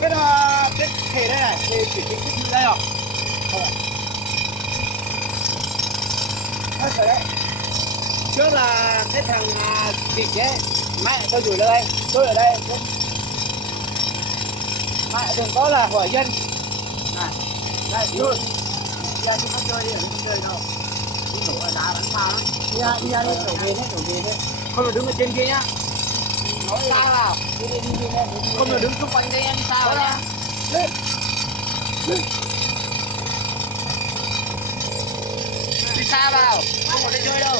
biết thề đây này, thề chỉ tính cái đây rồi. Không phải. Hết rồi đấy. Trước là cái thằng kịch ấy, mẹ tôi rủi đây, tôi ở đây. Mẹ đừng có là hỏi dân. Này, đây tôi. Đi ra chúng nó chơi đi, không chơi đâu. Đi nổ ở đá bắn pháo lắm. Đi ra đi, đổ về đấy. Không được đứng ở trên kia nhá. Nói xa vào. Đi. Không được đứng xung quanh đây em đi xa vào nhá. Lên. Đi xa vào, không có đi chơi đâu.